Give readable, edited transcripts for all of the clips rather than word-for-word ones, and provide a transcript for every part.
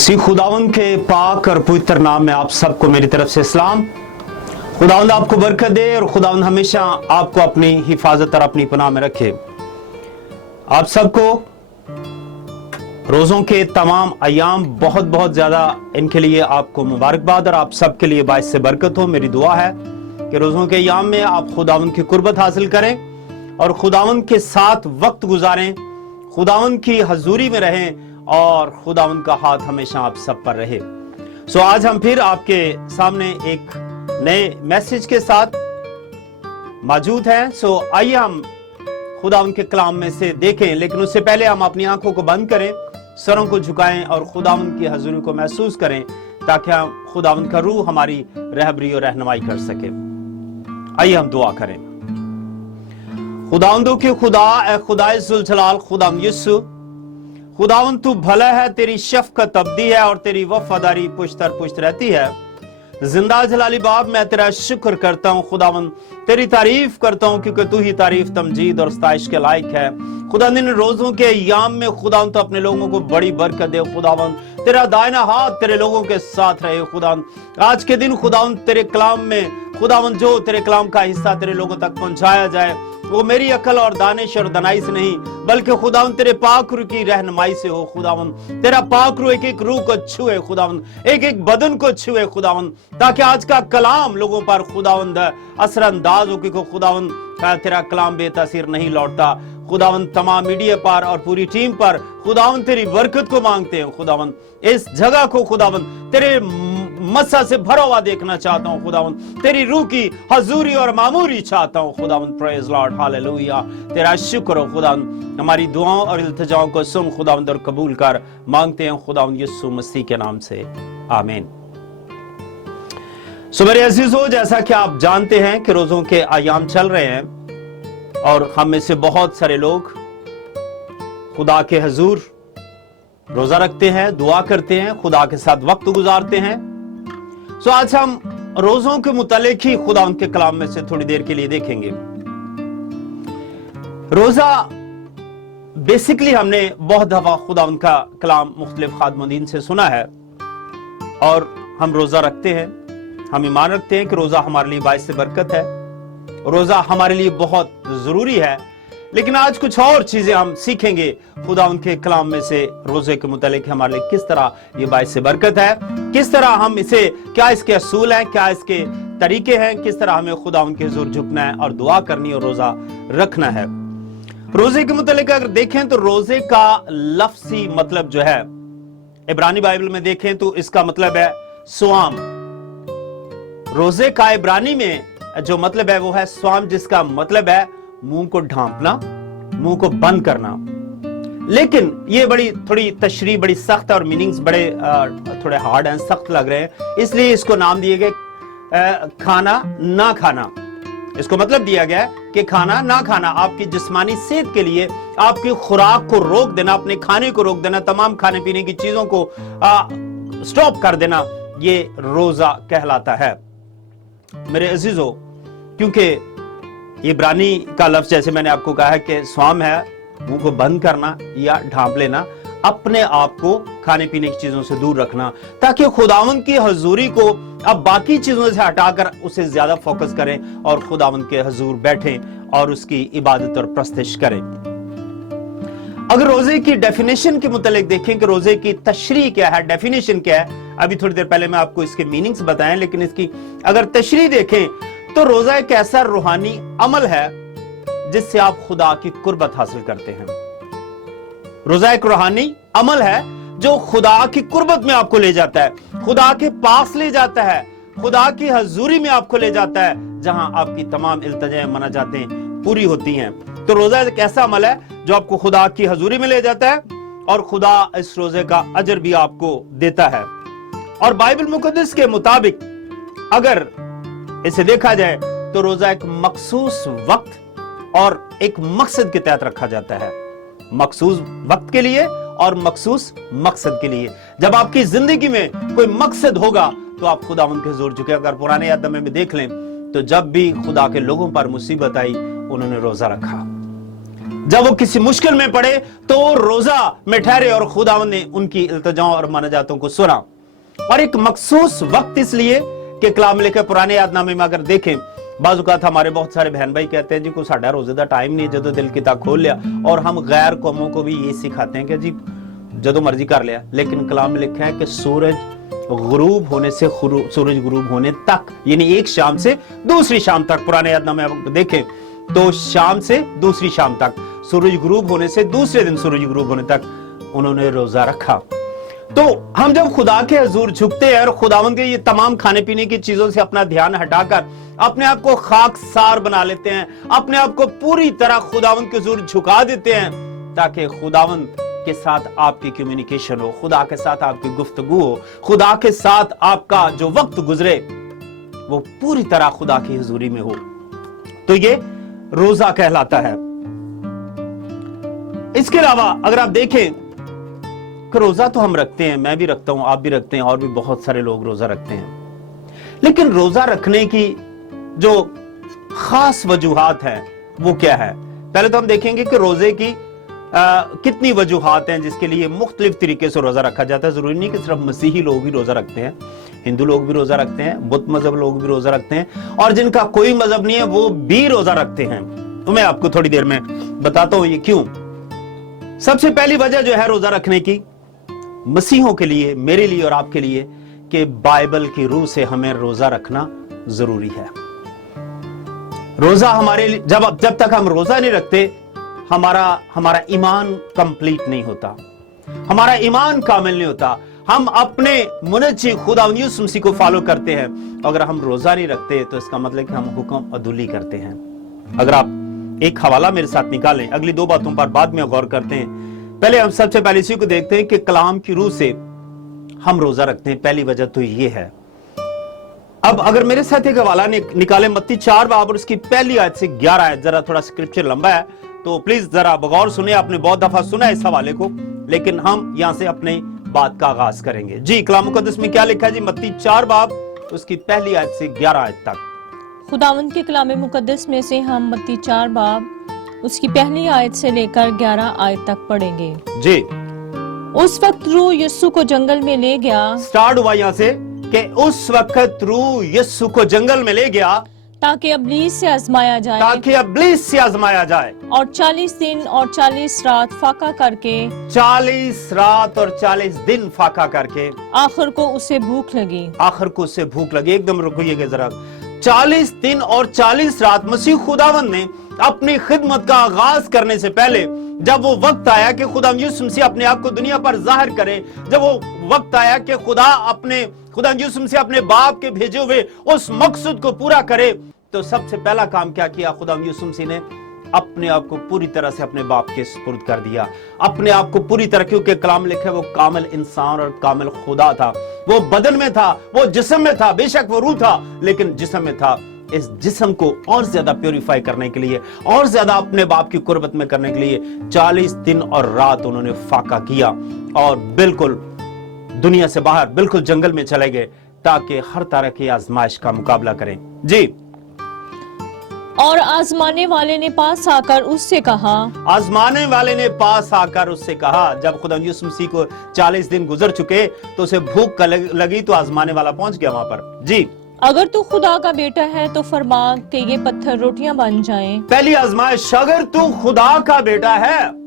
मसीह खुदावंद के पाक और पवित्र नाम में आप सबको मेरी तरफ से सलाम। खुदावंद आपको बरकत दे और खुदावंद हमेशा आपको अपनी हिफाजत और अपनी पनाह में रखे। आप सबको रोज़ों के तमाम अयाम बहुत बहुत ज़्यादा इनके लिए आपको मुबारकबाद और आप सबके लिए बाइस से बरकत हो। मेरी दुआ है कि रोज़ों के अयाम में आप खुदावंद की कुर्बत हासिल करें और खुदावंद के साथ वक्त गुजारें, खुदावंद की हजूरी में रहें और खुदावंद का हाथ हमेशा आप सब पर रहे। आज हम फिर आपके सामने एक नए मैसेज के साथ मौजूद हैं। आइए हम खुदावंद के कलाम में से देखें, लेकिन उससे पहले हम अपनी आंखों को बंद करें, सरों को झुकाएं और खुदावंद की हजूरी को महसूस करें ताकि हम खुदावंद का रूह हमारी रहबरी और रहनुमाई कर सके। आइए हम दुआ करें। खुदावंदों के खुदा ए खुदाए जुल जलाल खुदावंद यीशु, खुदावंद तू भला है, तेरी शफकत अब्दी है और तेरी वफादारी पुश्तर पुश्त रहती है। जिंदा जलाली बाप मैं तेरा शुक्र करता हूँ खुदावंद, तेरी तारीफ करता हूँ क्योंकि तू ही तारीफ तमजीद और सताइश के लायक है। खुदावंद इन रोजों के अय्याम में खुदावंद तो अपने लोगों को बड़ी बरकत दे। खुदावंद तेरा दाहिना हाथ तेरे लोगों के साथ रहे। खुदावंद आज के दिन खुदावंद तेरे कलाम में खुदावंद जो तेरे कलाम का हिस्सा तेरे लोगों तक पहुंचाया जाए वो मेरी अकल और दानिश और दनाई से नहीं बल्कि खुदावंद तेरे पाक रूह की रहनुमाई से हो। खुदावंद तेरा पाक रूह एक एक रूह को छुए, खुदावंद एक एक बदन को छुए खुदावंद, ताकि आज का कलाम लोगों पर खुदावंद असरअंदाज हो, क्योंकि खुदावंद तेरा कलाम बेतासीर नहीं लौटता। खुदावंद तमाम मीडिया पर और पूरी टीम पर खुदावंद तेरी बरकत को मांगते हैं। खुदावंद इस जगह को खुदावंद तेरे मस्सा से भरा हुआ देखना चाहता हूँ। खुदावंद तेरी रूह की हजूरी और मामूरी चाहता हूँ। खुदावंद प्रेज लॉर्ड हालेलुया, तेरा शुक्र हो खुदावंद। हमारी दुआओं और इल्तिजाओं को सुन खुदावंद और कबूल कर, मांगते हैं खुदावंद यीशु मसीह के नाम से, आमीन। मेरे अजीजों, जैसा कि आप जानते हैं कि रोजों के अयाम चल रहे हैं और हम में से बहुत सारे लोग खुदा के हजूर रोजा रखते हैं, दुआ करते हैं, खुदा के साथ वक्त गुजारते हैं। आज हम रोजों के मुतालिक ही खुदा उनके कलाम में से थोड़ी देर के लिए देखेंगे। रोजा बेसिकली हमने बहुत दफा खुदा उनका कलाम मुख्तलिफ खादमदीन से सुना है और हम रोजा रखते हैं। हम ईमान रखते हैं कि रोजा हमारे लिए बाइस से बरकत है, रोजा हमारे लिए बहुत जरूरी है। लेकिन आज कुछ और चीजें हम सीखेंगे खुदा उनके कलाम में से रोजे के मुतालिक हमारे लिए किस तरह ये बाइस से बरकत है, किस तरह हम इसे, क्या इसके असूल हैं, क्या इसके तरीके हैं, किस तरह हमें खुदा उनके हुजूर झुकना है और दुआ करनी और रोजा रखना है। रोजे के मुतालिक अगर देखें तो रोजे का लफ्जी मतलब जो है इब्रानी बाइबल में देखें तो इसका मतलब है स्वाम। रोजे का इब्रानी में जो मतलब है वो है स्वाम, जिसका मतलब है मुंह को ढांपना, मुंह को बंद करना। लेकिन ये बड़ी थोड़ी तशरीह बड़ी सख्त और मीनिंग्स बड़े थोड़े हार्ड एंड सख्त लग रहे हैं, इसलिए इसको नाम दिए गए खाना ना खाना। इसको मतलब दिया गया कि खाना ना खाना, आपकी जिस्मानी सेहत के लिए आपकी खुराक को रोक देना, अपने खाने को रोक देना, तमाम खाने पीने की चीजों को स्टॉप कर देना, ये रोजा कहलाता है। मेरे अजीजों, क्योंकि इब्रानी का लफ्ज जैसे मैंने आपको कहा है कि स्वाम है मुंह को बंद करना या ढांप लेना, अपने आप को खाने पीने की चीजों से दूर रखना, ताकि खुदावंद की हजूरी को अब बाकी चीजों से हटाकर उसे ज्यादा फोकस करें और खुदावंद के हजूर बैठें और उसकी इबादत और प्रस्तिश करें। अगर रोजे की डेफिनेशन के मुतालिक देखें कि रोजे की तशरीह क्या है, डेफिनेशन क्या है, अभी थोड़ी देर पहले मैं आपको इसके मीनिंग्स बताएं, लेकिन इसकी अगर तशरीह देखें तो रोजा एक ऐसा रूहानी अमल है जिससे आप खुदा की कुर्बत हासिल करते हैं। रोजा एक रूहानी अमल है जो खुदा की कुर्बत में आपको ले जाता है, खुदा के पास ले जाता है, खुदा की हजूरी में आपको ले जाता है, जहां आपकी तमाम इल्तिजाएं मनाजातें पूरी होती हैं। तो रोजा एक ऐसा अमल है जो आपको खुदा की हजूरी में ले जाता है और खुदा इस रोजे का अजर भी आपको देता है। और बाइबल मुकद्दस के मुताबिक अगर इसे देखा जाए तो रोजा एक मखसूस वक्त और एक मकसद के तहत रखा जाता है, मखसूस वक्त के लिए और मखसूस मकसद के लिए। जब आपकी जिंदगी में कोई मकसद होगा तो आप खुदावंद के हुजूर झुके। अगर पुराने यादनामे में देख लें तो जब भी खुदा के लोगों पर मुसीबत आई उन्होंने रोजा रखा। जब वो किसी मुश्किल में पड़े तो वो रोजा में ठहरे और खुदावंद ने उनकी इल्तिजाओं और मनाजातों को सुना। और एक मखसूस वक्त इसलिए कि कलाम लिखे पुराने यादनामे में अगर देखें, बाज़-औक़ात हमारे बहुत सारे बहन भाई कहते हैं जी को साडा रोजे का टाइम नहीं, जदों दिल किताब खोल लिया। और हम गैर कौमों को भी ये सिखाते हैं कि जी जदों मर्जी कर लिया, लेकिन कलाम में लिखा है कि सूरज गुरूब होने से सूरज गुरूब होने तक, यानी एक शाम से दूसरी शाम तक, पुराने यादनामे में देखें तो शाम से दूसरी शाम तक, सूरज गुरूब होने से दूसरे दिन सूरज गुरूब होने तक उन्होंने रोजा रखा। तो हम जब खुदा के हजूर झुकते हैं और खुदावंद के ये तमाम खाने पीने की चीजों से अपना ध्यान हटाकर अपने आप को खाकसार बना लेते हैं, अपने आप को पूरी तरह खुदावंद के हजूर झुका देते हैं, ताकि खुदावंद के साथ आपकी कम्युनिकेशन हो, खुदा के साथ आपकी गुफ्तगू हो, खुदा के साथ आपका जो वक्त गुजरे वो पूरी तरह खुदा की हुजूरी में हो। तो ये रोजा कहलाता है। इसके अलावा अगर आप देखें कि रोजा तो हम रखते हैं, मैं भी रखता हूं, आप भी रखते हैं, और भी बहुत सारे लोग रोजा रखते हैं। लेकिन रोजा रखने की जो खास वजूहात हैं वो क्या है? पहले तो हम देखेंगे कि रोजे की कितनी वजूहात हैं जिसके लिए मुख्तलिफ तरीके से रोजा रखा जाता है। जरूरी नहीं कि सिर्फ मसीही लोग ही रोजा रखते हैं, हिंदू लोग भी रोजा रखते हैं, बुद्ध मजहब लोग भी रोजा रखते हैं, और जिनका कोई मजहब नहीं है वो भी रोजा रखते हैं। तो मैं आपको थोड़ी देर में बताता हूं ये क्यों। सबसे पहली वजह जो है रोजा रखने की, मसीहों के लिए, मेरे लिए और आपके लिए, कि बाइबल की रूह से हमें रोजा रखना जरूरी है। रोजा हमारे लिए, जब तक हम रोजा नहीं रखते हमारा ईमान कंप्लीट नहीं होता, हमारा ईमान कामिल नहीं होता। हम अपने मुनज्जी खुदावंद यीशु मसीह को फॉलो करते हैं, अगर हम रोजा नहीं रखते तो इसका मतलब कि हम हुक्म अदुली करते हैं। अगर आप एक हवाला मेरे साथ निकालें, अगली दो बातों पर बाद में गौर करते हैं। पहले हम सबसे पहले इसी को देखते हैं कि कलाम की रूह से हम रोजा रखते हैं। पहली वजह तो ये है। अब अगर मेरे साथ एक हवाला निकाले, मत्ती 4 बाब और उसकी पहली आयत से 11 आयत, जरा थोड़ा स्क्रिप्चर लंबा है तो प्लीज जरा बगौर सुने। आपने बहुत दफा सुना है इस हवाले को, लेकिन हम यहां से अपने बात का आगाज करेंगे। जी कलाम मुकद्दस में क्या लिखा है? जी मत्ती 4 बाब उसकी पहली आयत से 11 आयत तक। खुदावंद के कलाम मुकद्दस में से हम मत्ती 4 बाब उसकी पहली आयत से लेकर 11 आयत तक पढ़ेंगे। जी। उस वक्त रूह यीशु को जंगल में ले गया। स्टार्ट हुआ यहां से कि उस वक्त रूह यीशु को जंगल में ले गया ताकि इब्लीस से आजमाया जाए, और 40 दिन और 40 रात फाका करके 40 रात और 40 दिन फाका करके आखिर को उसे भूख लगी। एकदम रुकिएगा जरा। 40 दिन और 40 रात मसीह खुदावंद ने अपनी खिदमत का आगाज करने से पहले, जब वो वक्त आया कि खुदावंद यीशु मसीह अपने आप को दुनिया पर जाहिर करे, जब वो वक्त आया कि खुदावंद यीशु मसीह अपने बाप के भेजे हुए उस मकसद को पूरा करे, तो सबसे पहला काम क्या किया? खुदावंद यीशु मसीह ने अपने आप को पूरी तरह से अपने बाप के सुपुर्द कर दिया, अपने आप को पूरी तरह, क्योंकि कलाम लिखा है वो कामिल इंसान और कामिल खुदा था। वो बदन में था, वो जिस्म में था, बेशक वो रूह था लेकिन जिस्म में था। इस जिस्म को और ज्यादा प्यूरिफाई करने के लिए, और ज्यादा अपने बाप की कुर्बत में करने के लिए 40 दिन और रात उन्होंने फाका किया और बिल्कुल दुनिया से बाहर, बिल्कुल जंगल में चले गए ताकि हर तरह की आजमाइश का मुकाबला करें। जी। और आजमाने वाले ने पास आकर उससे कहा, जब खुदा यीशु मसीह को 40 दिन गुजर चुके तो उसे भूख लगी, तो आजमाने वाला पहुंच गया वहां पर। जी। अगर तू खुदा का बेटा है तो फरमा कि ये पत्थर रोटियां बन जाएं। पहली आजमाइश, अगर तू खुदा का बेटा है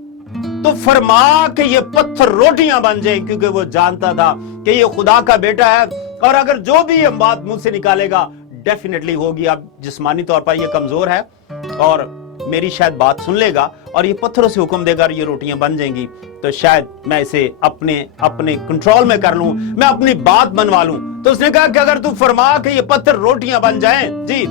तो फरमा कि ये पत्थर रोटियां बन जाएं, क्योंकि वो जानता था कि ये खुदा का बेटा है और अगर जो भी ये बात मुंह से निकालेगा डेफिनेटली होगी। अब जिस्मानी तौर पर ये कमजोर है और मेरी शायद बात सुन लेगा और ये पत्थरों से हुक्म देगा और ये रोटियां बन जाएंगी, तो शायद मैं इसे अपने कंट्रोल में कर लूं, मैं अपनी बात बनवा लूं। तो उसने कहा कि अगर तू फरमा कि ये पत्थर रोटियां बन जाएं। जी।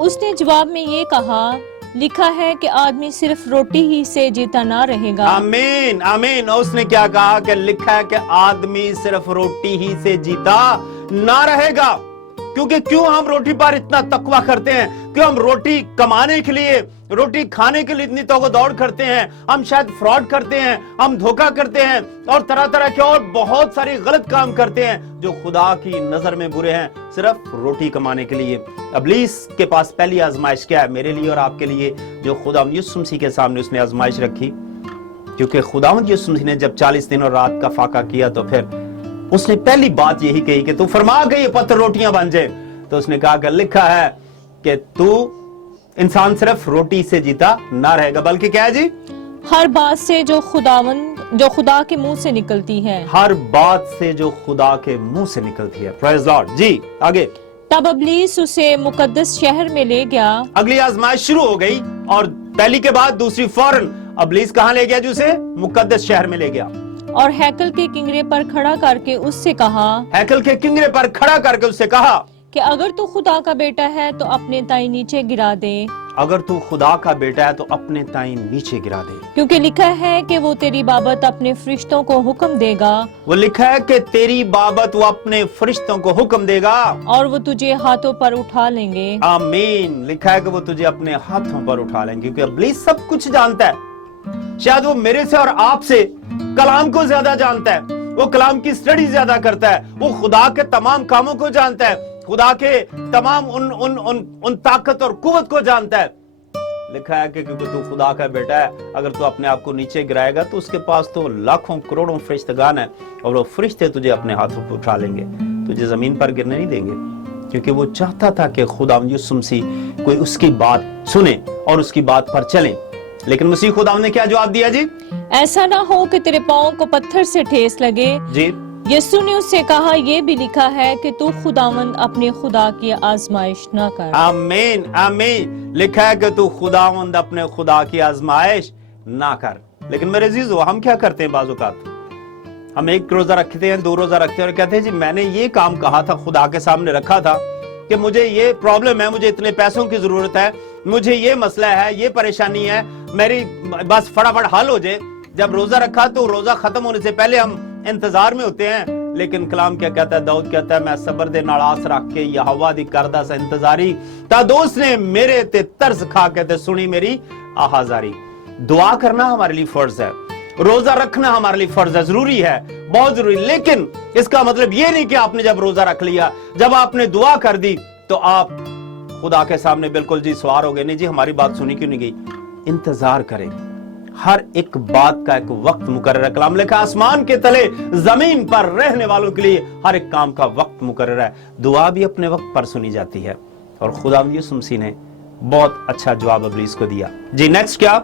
उसने जवाब में ये कहा, लिखा है कि आदमी सिर्फ रोटी ही से जीता ना रहेगा। आमीन आमीन। उसने क्या कहा कि लिखा है कि आदमी सिर्फ रोटी ही से जीता ना रहेगा। क्योंकि क्यों हम रोटी पर इतना तकवा करते हैं, क्यों हम रोटी कमाने के लिए, रोटी खाने के लिए इतनी दौड़ करते हैं, हम शायद फ्रॉड करते हैं, हम धोखा करते हैं और तरह तरह के और बहुत सारे गलत काम करते हैं जो खुदा की नजर में बुरे हैं, सिर्फ रोटी कमाने के लिए। इब्लीस के पास पहली आजमाइश क्या है मेरे लिए और आपके लिए, जो खुदावंद यीशु मसीह के सामने उसने आजमाइश रखी। क्योंकि खुदावंद यीशु मसीह ने जब 40 दिन और रात का फाका किया तो फिर उसने पहली बात यही कही कि तू फरमा के ये पत्थर रोटियां बन जाए। तो उसने कहा कि लिखा है कि तू इंसान सिर्फ रोटी से जीता ना रहेगा, बल्कि क्या है जी, हर बात से जो खुदा के मुंह से निकलती है। हर बात से जो खुदा के मुंह से निकलती है। Praise Lord. जी आगे। तब इब्लीस उसे मुकद्दस शहर में ले गया। अगली आजमाइश शुरू हो गई और पहली के बाद दूसरी फौरन इब्लीस कहां ले गया जी? उसे मुकद्दस शहर में ले गया और हैकल के किंगरे पर खड़ा करके उससे कहा, हैकल के किंगरे पर खड़ा करके उससे कहा कि अगर तू खुदा का बेटा है तो अपने ताई नीचे गिरा दे। अगर तू खुदा का बेटा है तो अपने ताई नीचे गिरा दे, क्योंकि लिखा है कि वो तेरी बाबत अपने फरिश्तों को हुक्म देगा। वो लिखा है कि तेरी बाबत वो अपने फरिश्तों को हुक्म देगा और वो तुझे हाथों पर उठा लेंगे। आमीन। लिखा है कि वो तुझे अपने हाथों पर उठा लेंगे, क्योंकि इब्लीस सब कुछ जानता है। शायद वो मेरे से और आपसे कलाम को ज्यादा जानता है, वो कलाम की स्टडी ज्यादा करता है, वो खुदा के तमाम कामों को जानता है, खुदा के तमाम उन ताकत और कुव्वत को जानता है। लिखा है कि क्योंकि तू खुदा का बेटा है, अगर तू अपने आप को नीचे गिराएगा तो उसके पास तो लाखों करोड़ों फरिश्तेगान है और वो फरिश्ते तुझे अपने हाथों पर उठा लेंगे, तुझे जमीन पर गिरने नहीं देंगे। क्योंकि वो चाहता था कि खुदावंद यीशु मसीह कोई उसकी बात सुने और उसकी बात पर चले। लेकिन मसीह खुदावंद ने क्या जवाब दिया जी? ऐसा ना हो कि तेरे पांव को पत्थर से ठेस लगे। जी। यीशु ने उससे कहा, ये भी लिखा है कि तू खुदावंद अपने खुदा की आजमाइश ना कर। आमीन आमीन। लिखा है कि तू खुदावंद अपने खुदा की आजमाइश ना कर। लेकिन मेरे अजीजों, हम क्या करते हैं? बाज़ औक़ात हम एक रोजा रखते हैं, 2 रोजा रखते हैं और कहते हैं जी मैंने ये काम कहा था, खुदा के सामने रखा था कि मुझे ये प्रॉब्लम है, मुझे इतने पैसों की जरूरत है, मुझे ये मसला है, ये परेशानी है, मेरी बस फटाफट हल हो जाए। जब रोजा रखा तो रोजा खत्म होने से पहले हम इंतजार में होते हैं। लेकिन कलाम क्या कहता है? दाऊद कहता है, मैं सबर दे नाल आस रख के यहोवा दी करदा सा इंतजारी, ता दोस्त ने मेरे ते तरस खा के ते सुनी मेरी आहाजारी। दुआ करना हमारे लिए फर्ज है, रोजा रखना हमारे लिए फर्ज है, जरूरी है, बहुत जरूरी। लेकिन इसका मतलब ये नहीं कि आपने जब रोजा रख लिया, जब आपने दुआ कर दी तो आप खुदा के सामने बिल्कुल जी सवार हो गए। नहीं जी, हमारी बात सुनी क्यों नहीं गई? इंतजार करें, हर एक बात का एक वक्त मुकर्रर है। कलाम लिखा, आसमान के तले जमीन पर रहने वालों के लिए हर एक काम का वक्त मुकर्रर है। दुआ भी अपने वक्त पर सुनी जाती है और खुदावंद यीशु मसीह ने बहुत अच्छा जवाब इब्लीस को दिया। जी नेक्स्ट क्या?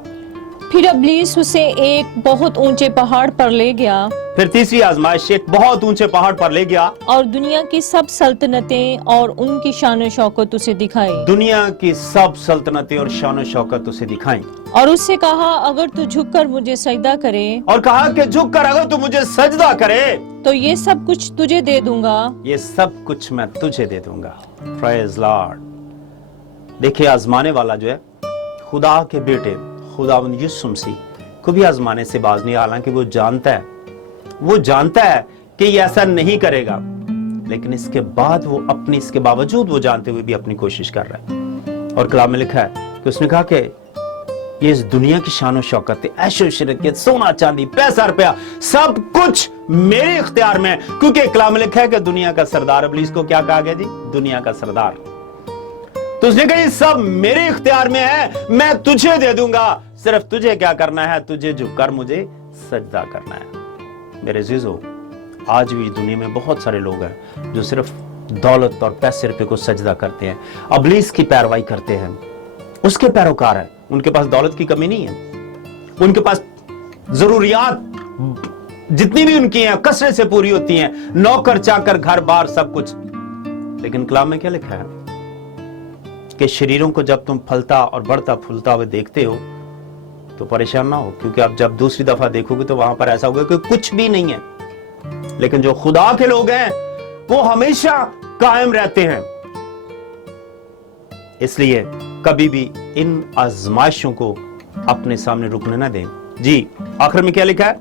फिर इब्लीस उसे एक बहुत ऊंचे पहाड़ पर ले गया। फिर तीसरी आजमाइश, एक बहुत ऊंचे पहाड़ पर ले गया और दुनिया की सब सल्तनतें और उनकी शान शौकत उसे दिखाई। दुनिया की सब सल्तनतें और शान शौकत उसे दिखाई और उससे कहा, अगर तू झुककर मुझे सजदा करे, और कहा कि झुककर अगर तू मुझे सजदा करे तो ये सब कुछ तुझे दे दूंगा। ये सब कुछ मैं तुझे दे दूंगा। Praise Lord. देखिए, आजमाने वाला जो है खुदा के बेटे खुदावंद यीशु मसीह को भी आजमाने से बाज नहीं। हालांकि वो जानता है कि ये ऐसा नहीं करेगा, लेकिन इसके बावजूद वो जानते हुए भी अपनी कोशिश कर रहा है। और कलाम में लिखा है कि उसने कहा कि ये इस दुनिया की शान और शौकत, ऐशो इशरत, सोना चांदी, पैसा रुपया, सब कुछ मेरे इख्तियार में है। क्योंकि कलाम में लिखा है कि दुनिया का सरदार, इब्लीस को क्या कहा गया जी? दुनिया का सरदार। तो उसने कहा, ये सब मेरे इख्तियार में है, मैं तुझे दे दूंगा, सिर्फ तुझे क्या करना है? तुझे झुककर मुझे सजदा करना है। मेरे अजीजों, आज भी दुनिया में बहुत सारे लोग हैं जो सिर्फ दौलत और पैसे रुपए को सजदा करते हैं, इब्लीस की पैरवाई करते हैं, उसके पैरोकार हैं। उनके पास दौलत की कमी नहीं है, उनके पास जरूरियात जितनी भी उनकी हैं कसरत से पूरी होती हैं, नौकर चाकर, घर बार, सब कुछ। लेकिन कलाम में क्या लिखा है कि शरीरों को जब तुम फलता और बढ़ता फूलता हुए देखते हो तो परेशान ना हो, क्योंकि आप जब दूसरी दफा देखोगे तो वहां पर ऐसा होगा कि कुछ भी नहीं है। लेकिन जो खुदा के लोग हैं वो हमेशा कायम रहते हैं। इसलिए कभी भी इन आजमाइशों को अपने सामने रुकने ना दें। जी आखिर में क्या लिखा है?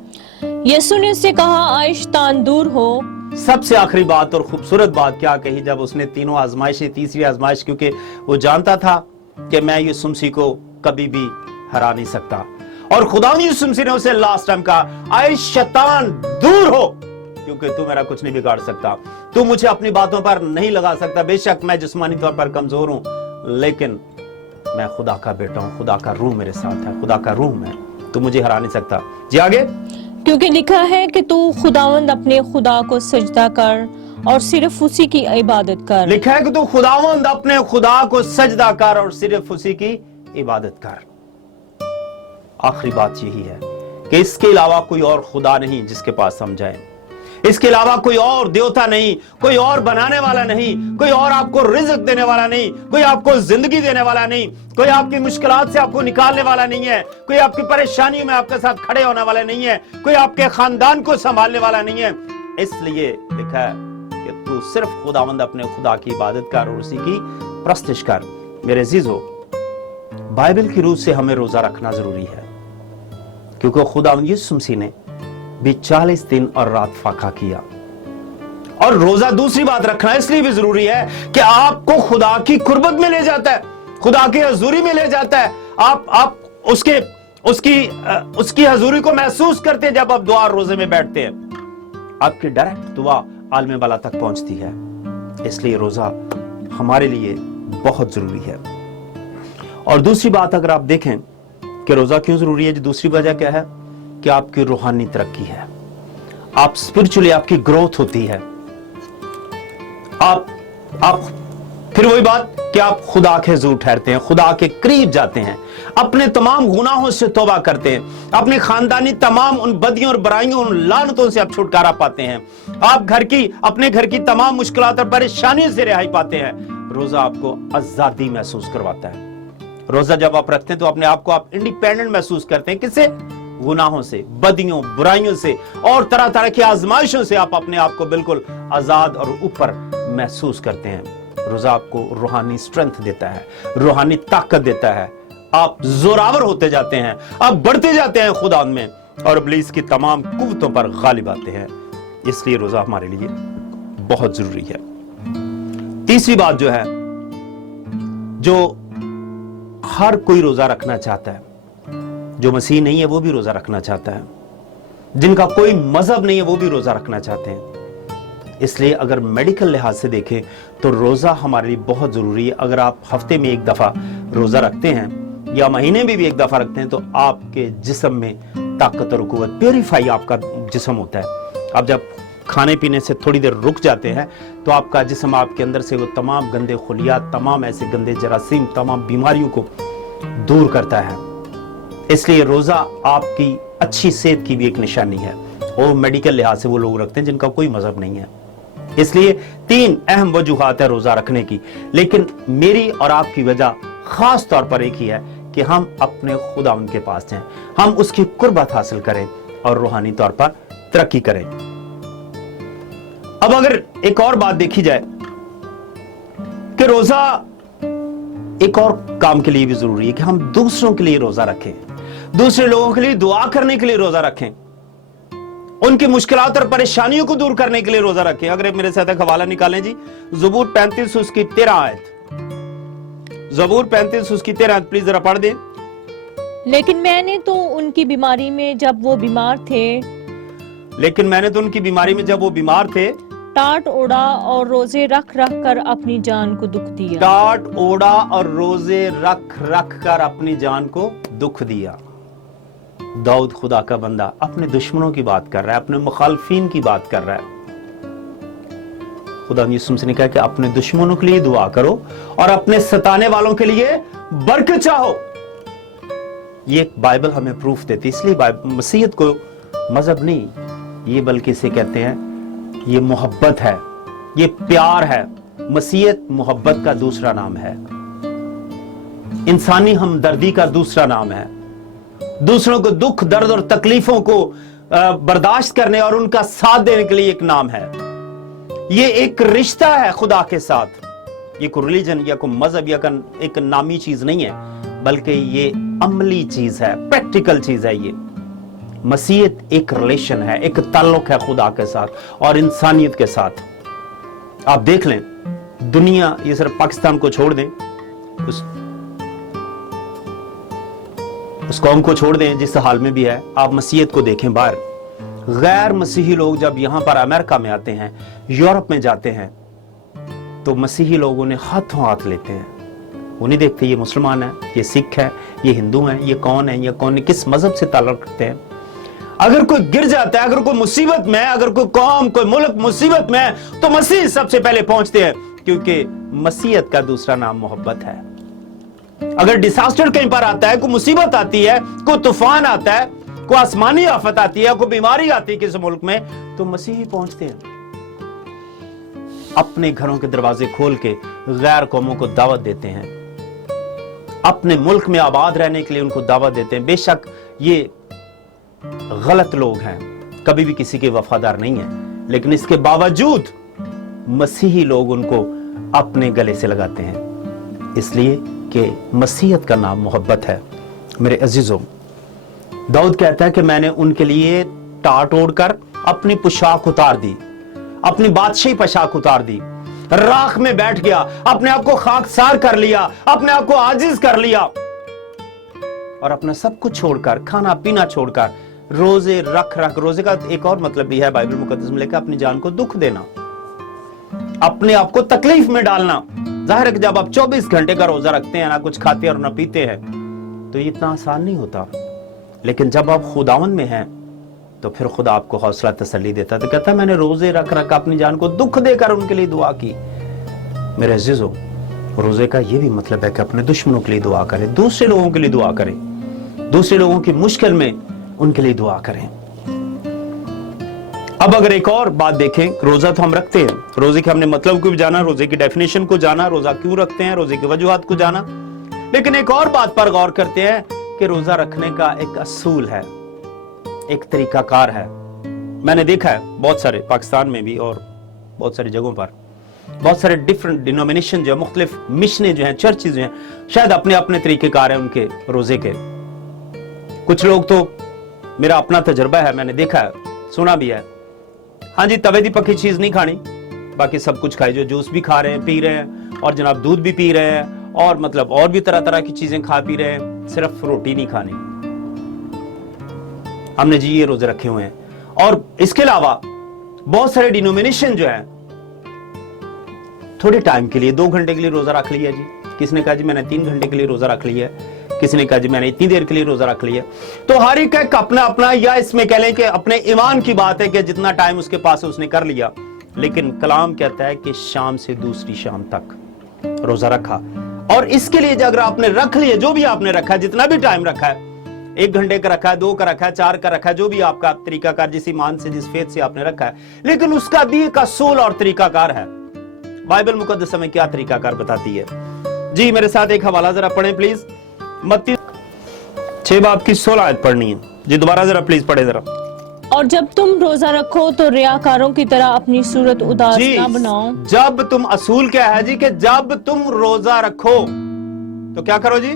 यीशु ने उससे कहा, आइश तान दूर हो, सबसे आखिरी बात और खूबसूरत बात क्या कही जब उसने तीनों आजमाइशें, तीसरी आजमाइश, क्योंकि वो जानता था कि मैं यीशु मसीह को कभी भी हरा नहीं सकता, और खुदा यीशु मसीह ने उसे लास्ट टाइम कहा, आए शैतान दूर हो, क्योंकि तू मेरा कुछ नहीं बिगाड़ सकता, तू मुझे अपनी बातों पर नहीं लगा सकता। बेशक मैं जिस्मानी तौर पर कमजोर हूं, लेकिन मैं खुदा का बेटा हूं, खुदा का रूह मेरे साथ है, खुदा का रूह में, तू मुझे हरा नहीं सकता। जी आगे। क्योंकि लिखा है कि तू खुदावंद अपने खुदा को सजदा कर और सिर्फ उसी की इबादत कर। लिखा है कि तू खुदावंद अपने खुदा को सजदा कर और सिर्फ उसी की इबादत कर। आखिरी बात यही है कि इसके अलावा कोई और खुदा नहीं जिसके पास हम जाएं, इसके अलावा कोई और देवता नहीं, कोई और बनाने वाला नहीं, कोई और आपको रिज़्क देने वाला नहीं, कोई आपको जिंदगी देने वाला नहीं, कोई आपकी मुश्किलात से आपको निकालने वाला नहीं है, कोई आपकी परेशानियों में आपके साथ खड़े होने वाला नहीं है, कोई आपके खानदान को संभालने वाला नहीं है। इसलिए लिखा है कि तू सिर्फ खुदावंद अपने खुदा की इबादत कर और उसी की प्रस्तिश कर। मेरे अजीजों, बाइबल की रूह से हमें रोजा रखना जरूरी है, क्योंकि खुदावंद यीशु मसीह ने भी 40 दिन और रात फाका किया। और रोजा दूसरी बात रखना इसलिए भी जरूरी है कि आपको खुदा की कुर्बत में ले जाता है, खुदा की हजूरी में ले जाता है। आप उसकी हजूरी को महसूस करते हैं जब आप दुआ रोजे में बैठते हैं, आपकी डायरेक्ट दुआ आलमे वाला तक पहुंचती है। इसलिए रोजा हमारे लिए बहुत जरूरी है। और दूसरी बात अगर आप देखें कि रोजा क्यों जरूरी है, दूसरी वजह क्या है कि आपकी रूहानी तरक्की है, आप स्पिरिचुअली आपकी ग्रोथ होती है। आप फिर वही बात कि आप खुदा के हुजूर ठहरते हैं, खुदा के करीब जाते हैं, अपने तमाम गुनाहों से तौबा करते हैं, अपने खानदानी तमाम उन बदियों और बुराइयों, उन लानतों से आप छुटकारा पाते हैं, आप अपने घर की तमाम मुश्किलात और परेशानियों से रिहाई पाते हैं। रोजा आपको आजादी महसूस करवाता है। रोजा जब आप रखते हैं तो अपने आप को आप इंडिपेंडेंट महसूस करते हैं। किससे? गुनाहों से, बदियों, बुराइयों से और तरह तरह की आजमाइशों से आप अपने आप को बिल्कुल आजाद और ऊपर महसूस करते हैं। रोजा आपको रूहानी स्ट्रेंथ देता है, रूहानी ताकत देता है, आप जोरावर होते जाते हैं, आप बढ़ते जाते हैं खुदा में और इब्लीस की तमाम कुव्वतों पर गालिब आते हैं। इसलिए रोजा हमारे लिए बहुत जरूरी है। तीसरी बात जो है, जो हर कोई रोजा रखना चाहता है, जो मसीह नहीं है वो भी रोजा रखना चाहता है, जिनका कोई मजहब नहीं है वो भी रोजा रखना चाहते हैं। इसलिए अगर मेडिकल लिहाज से देखें तो रोजा हमारे लिए बहुत जरूरी है। अगर आप हफ्ते में एक दफा रोजा रखते हैं या महीने में भी एक दफा रखते हैं तो आपके जिस्म में ताकत और कुव्वत, प्योरीफाई आपका जिस्म होता है। आप जब खाने पीने से थोड़ी देर रुक जाते हैं तो आपका जिस्म, आपके अंदर से वो तमाम गंदे खुलियात, तमाम ऐसे गंदे जरासीम, तमाम बीमारियों को दूर करता है। इसलिए रोजा आपकी अच्छी सेहत की भी एक निशानी है। और मेडिकल लिहाज से वो लोग रखते हैं जिनका कोई मजहब नहीं है। इसलिए 3 अहम वजूहात है रोजा रखने की, लेकिन मेरी और आपकी वजह खास तौर पर एक ही है कि हम अपने खुदावंद के पास जाएं, हम उसकी कुर्बत हासिल करें और रूहानी तौर पर तरक्की करें। अब अगर एक और बात देखी जाए कि रोजा एक और काम के लिए भी जरूरी है कि हम दूसरों के लिए रोजा रखें, दूसरे लोगों के लिए दुआ करने के लिए रोजा रखें, उनकी मुश्किलात और परेशानियों को दूर करने के लिए रोजा रखें। अगर मेरे साथ एक हवाला निकालें जी, ज़बूर 35 उसकी 13 आयत, ज़बूर 35 उसकी 13 आयत प्लीज जरा पढ़ दें। लेकिन मैंने तो उनकी बीमारी में जब वो बीमार थे, जब वो बीमार थे टाट ओढ़ा और रोजे रख रख कर अपनी जान को दुख दिया। टाट ओढ़ा और रोजे रख रख कर अपनी जान को दुख दिया। दाऊद खुदा का बंदा अपने दुश्मनों की बात कर रहा है, अपने मुखालफीन की बात कर रहा है। खुदा यीशु मसीह ने कहा कि अपने दुश्मनों के लिए दुआ करो और अपने सताने वालों के लिए बरकत चाहो। ये बाइबल हमें प्रूफ देती है। इसलिए मसीहत को मजहब नहीं, ये बल्कि इसे कहते हैं ये मोहब्बत है, ये प्यार है। मसीहत मोहब्बत का दूसरा नाम है, इंसानी हमदर्दी का दूसरा नाम है, दूसरों को दुख, दर्द और तकलीफों को बर्दाश्त करने और उनका साथ देने के लिए एक नाम है। ये एक रिश्ता है खुदा के साथ। ये कोई रिलीजन या कोई मजहब या एक नामी चीज नहीं है, बल्कि ये अमली चीज है, प्रैक्टिकल चीज है। मसीहत एक रिलेशन है, एक ताल्लुक है खुदा के साथ और इंसानियत के साथ। आप देख लें, दुनिया, ये सिर्फ पाकिस्तान को छोड़ दें, उस कौम को छोड़ दें जिस हाल में भी है, आप मसीहत को देखें बाहर। गैर मसीही लोग जब यहां पर अमेरिका में आते हैं, यूरोप में जाते हैं, तो मसीही लोग उन्हें हाथों हाथ लेते हैं। वो नहीं देखते ये मुसलमान है, ये सिख है, ये हिंदू है, ये कौन है, ये कौन है, किस मजहब से ताल्लुक रखते हैं। अगर कोई गिर जाता है, अगर कोई मुसीबत में है, अगर कोई कौम, कोई मुल्क मुसीबत में है, तो मसीह सबसे पहले पहुंचते हैं, क्योंकि मसीहत का दूसरा नाम मोहब्बत है। अगर डिजास्टर कहीं पर आता है, कोई मुसीबत आती है, कोई तूफान आता है, कोई आसमानी आफत आती है, कोई बीमारी आती है किसी मुल्क में, तो मसीही पहुंचते हैं, अपने घरों के दरवाजे खोल के गैर कौमों को दावत देते हैं, अपने मुल्क में आबाद रहने के लिए उनको दावत देते हैं। बेशक ये गलत लोग हैं, कभी भी किसी के वफादार नहीं है, लेकिन इसके बावजूद मसीही लोग उनको अपने गले से लगाते हैं, इसलिए कि मसीहत का नाम मोहब्बत है। मेरे अजीजों, दाऊद कहता है कि मैंने उनके लिए टाट ओढ़कर अपनी पोशाक उतार दी, अपनी बादशाही पोशाक उतार दी, राख में बैठ गया, अपने आप को खाकसार कर लिया, अपने आप को आजिज कर लिया और अपना सब कुछ छोड़कर, खाना पीना छोड़कर, रोजे रख रख, रोजे का एक और मतलब भी है बाइबल मुकद्दस में लेकर, अपनी जान को दुख देना, अपने आप को तकलीफ में डालना। जाहिर है कि जब आप 24 घंटे का रोजा रखते हैं, ना कुछ खाते और ना पीते हैं, तो ये इतना आसान नहीं होता। लेकिन जब आप खुदावंद में हैं, तो फिर खुदा आपको हौसला तसल्ली देता। तो कहता मैंने रोजे रख रख अपनी जान को दुख देकर उनके लिए दुआ की। मेरे अजीजों, रोजे का ये भी मतलब है कि अपने दुश्मनों के लिए दुआ करें, दूसरे लोगों के लिए दुआ करें, दूसरे लोगों की मुश्किल में उनके लिए दुआ करें। अब अगर एक और बात देखें, रोजा तो हम रखते हैं, रोजे के हमने मतलब को भी जाना, रोजे की डेफिनेशन को जाना, रोजा क्यों रखते हैं, रोजे की वजूहात को जाना, लेकिन एक और बात पर गौर करते हैं कि रोजा रखने का एक असूल है, एक तरीकाकार है। मैंने देखा है बहुत सारे, पाकिस्तान में भी और बहुत सारी जगहों पर, बहुत सारे डिफरेंट डिनोमिनेशन जो है, मुख्तलिफ मिशनें जो हैं, चर्चेज जो हैं, शायद अपने अपने तरीकेकार हैं उनके रोजे के। कुछ लोग तो, मेरा अपना तजर्बा है, मैंने देखा है, सुना भी है, हाँ जी तवे दी पकी चीज नहीं खानी, बाकी सब कुछ खाई, जो जूस भी खा रहे हैं, पी रहे हैं, और जनाब दूध भी पी रहे हैं, और मतलब और भी तरह तरह की चीजें खा पी रहे हैं, सिर्फ रोटी नहीं खानी। हमने जी ये रोजे रखे हुए हैं। और इसके अलावा बहुत सारे डिनोमिनेशन जो है, थोड़े टाइम के लिए, 2 घंटे के लिए रोजा रख लिया जी, किसने कहा जी मैंने 3 घंटे के लिए रोजा रख लिया है, किसी ने कहा जी मैंने इतनी देर के लिए रोजा रख लिया। तो हर एक का अपना अपना, या इसमें कह लें कि अपने ईमान की बात है कि जितना टाइम उसके पास है उसने कर लिया। लेकिन कलाम कहता है कि शाम से दूसरी शाम तक रोजा रखा, और इसके लिए अगर आपने रख लिया, जो भी आपने रखा है, जितना भी टाइम रखा है, 1 घंटे का रखा है, 2 का रखा है, 4 का रखा है, जो भी आपका तरीकाकार, जिस ईमान से, जिस फेथ से आपने रखा है, लेकिन उसका भी एक असूल और तरीकाकार है। बाइबल मुकद्दस में क्या तरीकाकार बताती है जी? मेरे साथ एक हवाला जरा पढ़ें प्लीज, मत्ती 6 बाब की 16 आयत पढ़नी है जी, दोबारा जरा प्लीज पढ़े जरा। और जब तुम रोजा रखो तो रियाकारों की तरह अपनी सूरत उदास ना बनाओ। जब तुम, असूल क्या है जी, कि जब तुम रोजा रखो तो क्या करो जी?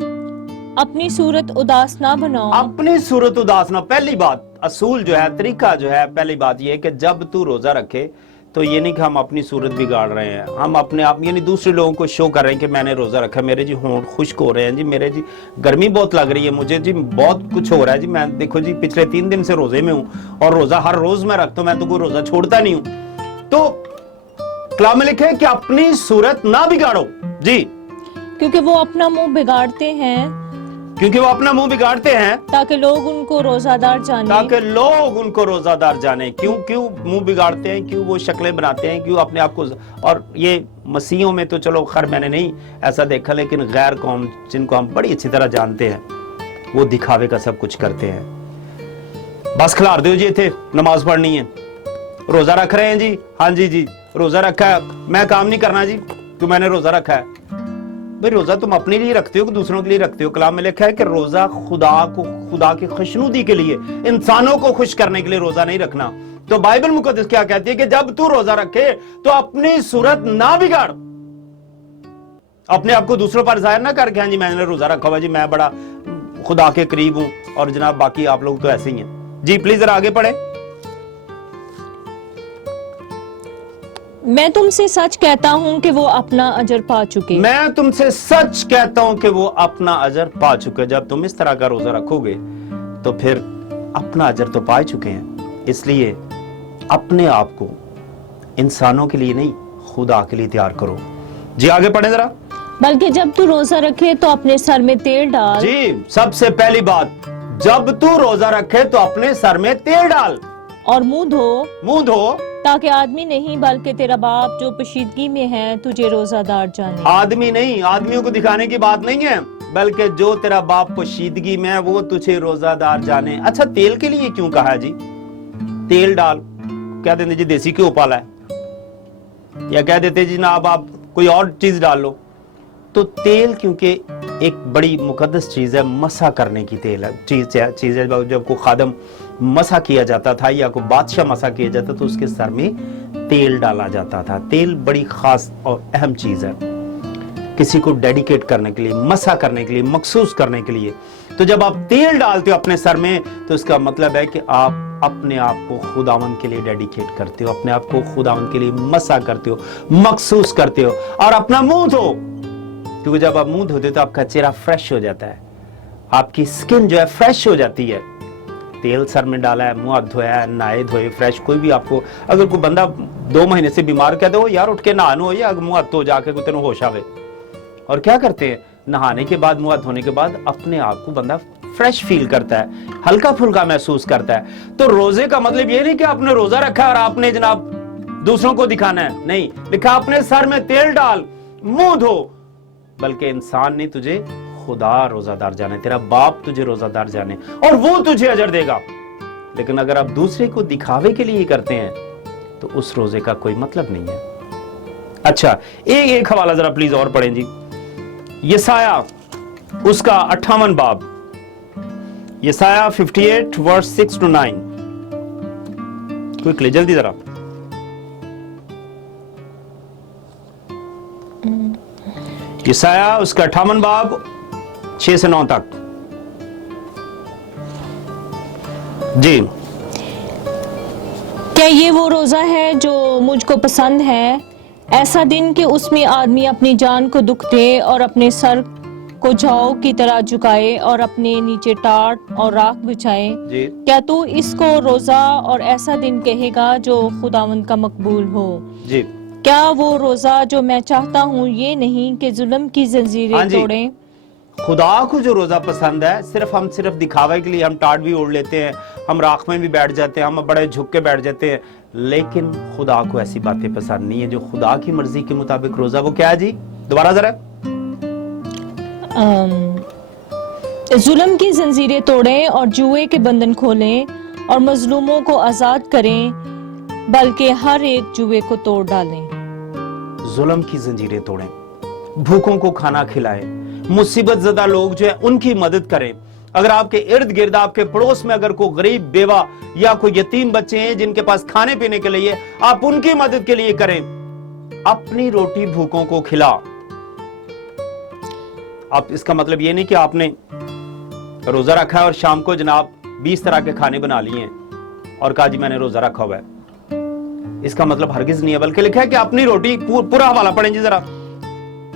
अपनी सूरत उदास ना बनाओ। अपनी सूरत उदास ना, पहली बात, असूल जो है, तरीका जो है, पहली बात ये है कि जब तू रोजा रखे तो ये नहीं कि हम अपनी सूरत बिगाड़ रहे हैं, हम अपने आप, यानी दूसरे लोगों को शो कर रहे हैं कि मैंने रोजा रखा, मेरे जी होंठ खुश्क हो रहे हैं जी, मेरे जी गर्मी बहुत लग रही है, मुझे जी बहुत कुछ हो रहा है जी, मैं देखो जी पिछले 3 दिन से रोजे में हूं, और रोजा हर रोज मैं रखता हूं, मैं तो कोई रोजा छोड़ता नहीं हूं। तो कलाम में लिखे है कि अपनी सूरत ना बिगाड़ो जी, क्योंकि वो अपना मुंह बिगाड़ते हैं, क्योंकि वो अपना मुंह बिगाड़ते हैं, ताकि लोग उनको रोजादार जाने, ताकि लोग उनको रोजादार जाने। क्यों मुंह बिगाड़ते हैं, क्यों वो शक्लें बनाते हैं, क्यों अपने आप को, और ये मसीहों में तो चलो खैर मैंने नहीं ऐसा देखा, लेकिन गैर कौम जिनको हम बड़ी अच्छी तरह जानते हैं, वो दिखावे का सब कुछ करते हैं। बस खिलार दो जी, थे नमाज पढ़नी है, रोजा रख रहे हैं जी, हाँ जी रोजा रखा है, मैं काम नहीं करना जी, तो मैंने रोजा रखा है। भाई रोजा तुम अपने लिए रखते हो कि दूसरों के लिए रखते हो? कलाम में लिखा है कि रोजा खुदा की खुशनुदी के लिए, इंसानों को खुश करने के लिए रोजा नहीं रखना। तो बाइबल मुकद्दस क्या कहती है कि जब तू रोजा रखे तो अपनी सूरत ना बिगाड़, अपने आप को दूसरों पर जाहिर ना करके हाँ जी मैंने रोजा रखा हुआ जी, मैं बड़ा खुदा के करीब हूं, और जनाब बाकी आप लोग तो ऐसे ही हैं। जी प्लीज जरा आगे पढ़े। मैं तुमसे सच कहता हूँ कि वो अपना अजर पा चुके। मैं तुमसे सच कहता हूं कि वो अपना अजर पा चुके। जब तुम इस तरह का रोजा रखोगे तो फिर अपना अजर तो पा चुके हैं। इसलिए अपने आप को इंसानों के लिए नहीं, खुदा के लिए तैयार करो। जी आगे पढ़े जरा। बल्कि जब तू रोजा रखे तो अपने सर में तेल डाल। जी सबसे पहली बात, जब तू रोजा रखे तो अपने सर में तेल डाल और मुंह धो ताकि आदमी नहीं बल्कि तेरा बाप जो पोशीदगी में है तुझे रोजादार जाने। आदमी नहीं, आदमियों को दिखाने की बात नहीं है, बल्कि जो तेरा बाप पोशीदगी में है वो तुझे रोजादार जाने। अच्छा तेल के लिए क्यों कहा है जी? तेल डाल, क्या देते जी देसी घ्यो पाला है, या कह देते जी ना अब आप कोई और चीज डाल लो। तो तेल क्योंकि एक बड़ी मुकद्दस चीज है, मसा करने की तेल है चीज है। जब को खादम मसा किया जाता था या को बादशाह मसा किया जाता तो उसके सर में तेल डाला जाता था। तेल बड़ी खास और अहम चीज है किसी को डेडिकेट करने के लिए, मसा करने के लिए, मखसूस करने के लिए। तो जब आप तेल डालते हो अपने सर में तो इसका मतलब है कि आप अपने आप को खुदावंद के लिए डेडिकेट करते हो, अपने आप को खुदावंद के लिए मसा करते हो, मखसूस करते हो। और अपना मुंह धो, क्योंकि जब आप मुंह धोते हो तो आपका चेहरा फ्रेश हो जाता है, आपकी स्किन जो है फ्रेश हो जाती है। तेल सर में डाला है, मुंह धोया है, नहाए धोए फ्रेश। कोई भी आपको अगर कोई बंदा 2 महीने से बीमार कहते हो यार उठ के नहानो या मुंह धो जाके कोई तेन होश आवे, और क्या करते हैं नहाने के बाद मुंह धोने के बाद अपने आप को बंदा फ्रेश फील करता है, हल्का फुल्का महसूस करता है। तो रोजे का मतलब ये नहीं कि आपने रोजा रखा और आपने जनाब दूसरों को दिखाना है, नहीं, लिखा अपने सर में तेल डाल, मुंह धो, बल्कि इंसान ने तुझे खुदा रोजादार जाने, तेरा बाप तुझे रोजादार जाने और वो तुझे अजर देगा। लेकिन अगर आप दूसरे को दिखावे के लिए करते हैं तो उस रोजे का कोई मतलब नहीं है। अच्छा एक हवाला जरा प्लीज और पढ़ें जी। यसाया उसका 58 बाब, यसाया 58 वर्स 6 to 9। क्विकली जल्दी जरा। यसाया उसका 58 बाब 6 से 9 तक। जी क्या ये वो रोजा है जो मुझको पसंद है, ऐसा दिन कि उसमें आदमी अपनी जान को दुख दे और अपने सर को जौ की तरह झुकाए और अपने नीचे टाट और राख बिछाए। जी क्या तू इसको रोजा और ऐसा दिन कहेगा जो खुदावंद का मकबूल हो? जी क्या वो रोजा जो मैं चाहता हूँ ये नहीं कि जुल्म की जंजीरें तोड़ें? खुदा को जो रोजा पसंद है, सिर्फ दिखावे के लिए हम टाट भी ओढ़ लेते हैं, हम राख में भी बैठ जाते हैं, हम बड़े झुक के बैठ जाते हैं, लेकिन खुदा को ऐसी बातें पसंद नहीं है। जो खुदा की मर्जी के मुताबिक रोजा, वो क्या है जी? दोबारा जरा। जुल्म की जंजीरें तोड़ें और जुए के बंधन खोलें और मजलूमों को आजाद करें, बल्कि हर एक जुए को तोड़ डालें। जुल्म की जंजीरें तोड़ें, भूखों को खाना खिलाएं, मुसीबत ज़दा लोग जो है उनकी मदद करें। अगर आपके इर्द गिर्द, आपके पड़ोस में अगर कोई गरीब बेवा या कोई यतीम बच्चे हैं जिनके पास खाने पीने के लिए, आप उनकी मदद के लिए करें। अपनी रोटी भूखों को खिला। अब इसका मतलब ये नहीं कि आपने रोजा रखा है और शाम को जनाब 20 तरह के खाने बना लिए हैं और कहा जी मैंने रोजा रखा हुआ है। इसका मतलब हरगिज नहीं है, बल्कि लिखा है कि अपनी रोटी, पूरा हवाला पढ़ें जी जरा।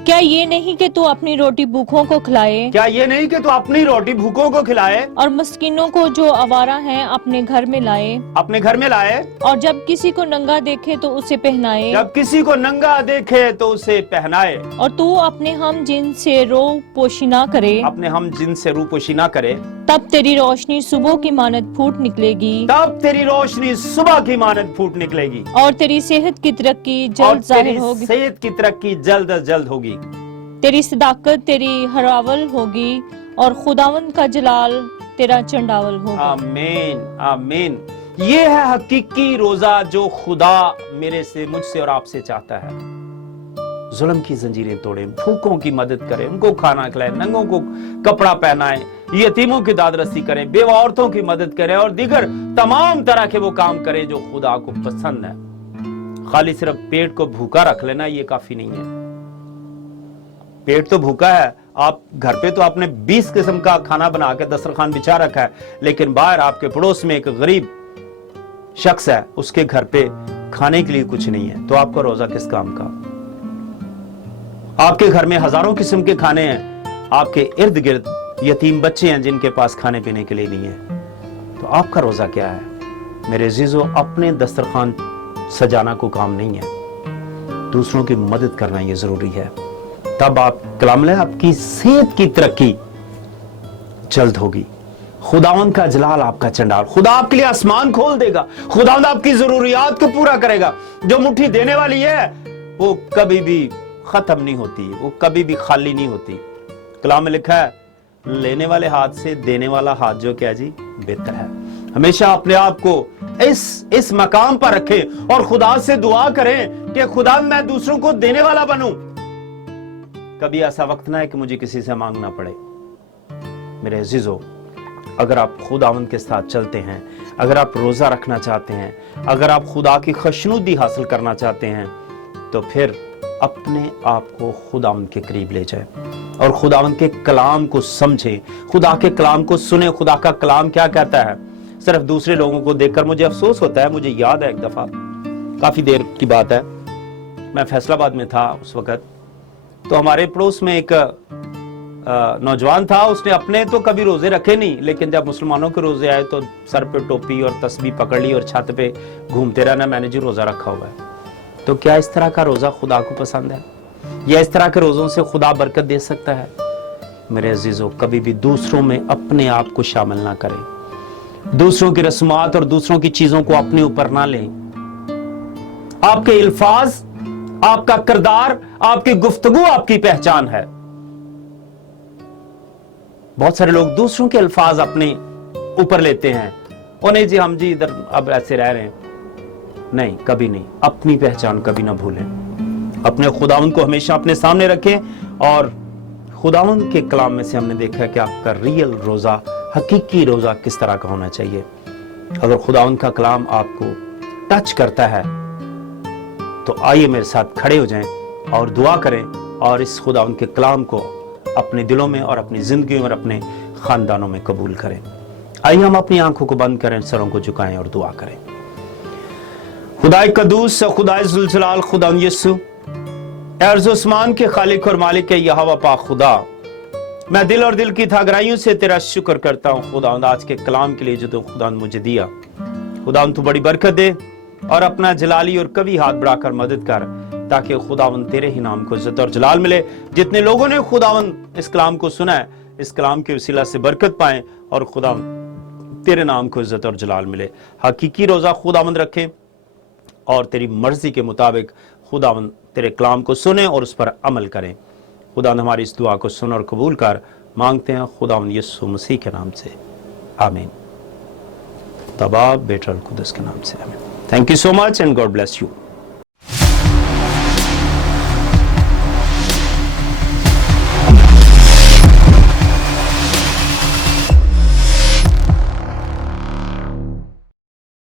क्या ये नहीं कि तू अपनी रोटी भूखों को खिलाए? क्या ये नहीं कि तू अपनी रोटी भूखों को खिलाए और मस्कीनों को जो आवारा हैं अपने घर में लाए? अपने घर में लाए। और जब किसी को नंगा देखे तो उसे पहनाए। जब किसी को नंगा देखे तो उसे पहनाए। और तू अपने हम जिन से रो पोशी ना करे, अपने हम जिन से रूपोशी ना करे, तब तेरी रोशनी सुबह की मानद फूट निकलेगी। तब तेरी रोशनी सुबह की मानद फूट निकलेगी। और तेरी सेहत की तरक्की जल्द जाहिर होगी। सेहत की तरक्की जल्द अज जल्द होगी। तेरी सदाकत तेरी हरावल होगी और खुदावंद का जलाल तेरा चंडावल होगा। आमीन आमीन। ये है हकीकी रोजा जो खुदा मेरे से, मुझसे और आपसे चाहता है। जुल्म की जंजीरें तोड़े, भूखों की मदद करें, उनको खाना खिलाएं, नंगों को कपड़ा पहनाएं, यतीमों की दादरसी करें, बेवा औरतों की मदद करें और दीगर तमाम तरह के वो काम करें जो खुदा को पसंद है। खाली सिर्फ पेट को भूखा रख लेना ये काफी नहीं है। पेट तो भूखा है, आप घर पे तो आपने 20 किस्म का खाना बना के दस्तरखान बिछा रखा है, लेकिन बाहर आपके पड़ोस में एक गरीब शख्स है, उसके घर पे खाने के लिए कुछ नहीं है, तो आपका रोजा किस काम का? आपके घर में हजारों किस्म के खाने हैं, आपके इर्द गिर्द यतीम बच्चे हैं जिनके पास खाने पीने के लिए नहीं है, तो आपका रोजा क्या है? मेरे अजीजों, अपने दस्तरखान सजाना को काम नहीं है, दूसरों की मदद करना ये जरूरी है। तब आप कलाम ले, आपकी सेहत की तरक्की जल्द होगी। खुदावंद का जलाल आपका चंडाल, खुदा आपके लिए आसमान खोल देगा, खुदावंद आपकी जरूरियात को पूरा करेगा। जो मुट्ठी देने वाली है वो कभी भी खत्म नहीं होती, वो कभी भी खाली नहीं होती। कलाम में लिखा है, लेने वाले हाथ से देने वाला हाथ जो क्या जी बेहतर है। हमेशा अपने आप को इस मकाम पर रखें और खुदा से दुआ करें कि खुदा मैं दूसरों को देने वाला बनूं। कभी ऐसा वक्त ना है कि मुझे किसी से मांगना पड़े। मेरे अजीजों, अगर आप खुदावंद के साथ चलते हैं, अगर आप रोजा रखना चाहते हैं, अगर आप खुदा की खुशनुदी हासिल करना चाहते हैं, तो फिर अपने आप को खुदावंद के करीब ले जाए और खुदावंद के कलाम को समझे, खुदा के कलाम को सुने। खुदा का कलाम क्या कहता है? सिर्फ दूसरे लोगों को देखकर मुझे अफसोस होता है। मुझे याद है एक दफा, काफी देर की बात है, मैं फैसलाबाद में था उस वक्त, तो हमारे पड़ोस में एक नौजवान था। उसने अपने तो कभी रोजे रखे नहीं, लेकिन जब मुसलमानों के रोजे आए तो सर पे टोपी और तस्बीह पकड़ ली और छत पे घूमते रहना, मैंने जी रोजा रखा हुआ है। तो क्या इस तरह का रोजा खुदा को पसंद है? या इस तरह के रोजों से खुदा बरकत दे सकता है? मेरे अजीजों, कभी भी दूसरों में अपने आप को शामिल ना करें, दूसरों की रस्मात और दूसरों की चीजों को अपने ऊपर ना लें। आपके अल्फाज, आपका किरदार, आपकी गुफ्तगू आपकी पहचान है। बहुत सारे लोग दूसरों के अल्फाज अपने ऊपर लेते हैं, ओ नहीं जी हम जी इधर अब ऐसे रह रहे हैं। नहीं, कभी नहीं। अपनी पहचान कभी ना भूलें। अपने खुदावंद को हमेशा अपने सामने रखें। और खुदावंद के कलाम में से हमने देखा है कि आपका रियल रोजा, हकीकी रोजा किस तरह का होना चाहिए। अगर खुदावंद का कलाम आपको टच करता है तो आइए मेरे साथ खड़े हो जाएं और दुआ करें और इस खुदावंद के कलाम को अपने दिलों में और अपनी जिंदगी में और अपने खानदानों में कबूल करें। आइए हम अपनी आंखों को बंद करें, सरों को झुकाएं और दुआ करें। खुदाए कदूस, खुदाए जुलजलाल, खुदा यीशु, अर्ज़ उस्मान के खालिक और मालिक है यहोवा पाक खुदा, मैं दिल और दिल की गहराइयों से तेरा शुक्र करता हूँ खुदावंद आज के कलाम के लिए जो तो खुदावंद मुझे दिया। खुदावंद तू बड़ी बरकत दे और अपना जलाली और कभी हाथ बढ़ाकर मदद कर, ताकि खुदावंद तेरे ही नाम को इज्जत और जलाल मिले। जितने लोगों ने खुदावंद इस कलाम को सुना है, इस कलाम के वसीला से बरकत पाएं और खुदावंद तेरे नाम को इज्जत और जलाल मिले। हकीकी रोजा खुदावंद रखें और तेरी मर्जी के मुताबिक खुदावंद तेरे कलाम को सुने और उस पर अमल करें। खुदा ने हमारी इस दुआ को सुन और कबूल कर मांगते हैं खुदावंद यीशु मसीह के नाम से, आमीन। तब बेटा कुदस के नाम से, आमीन। Thank you so much and God bless you.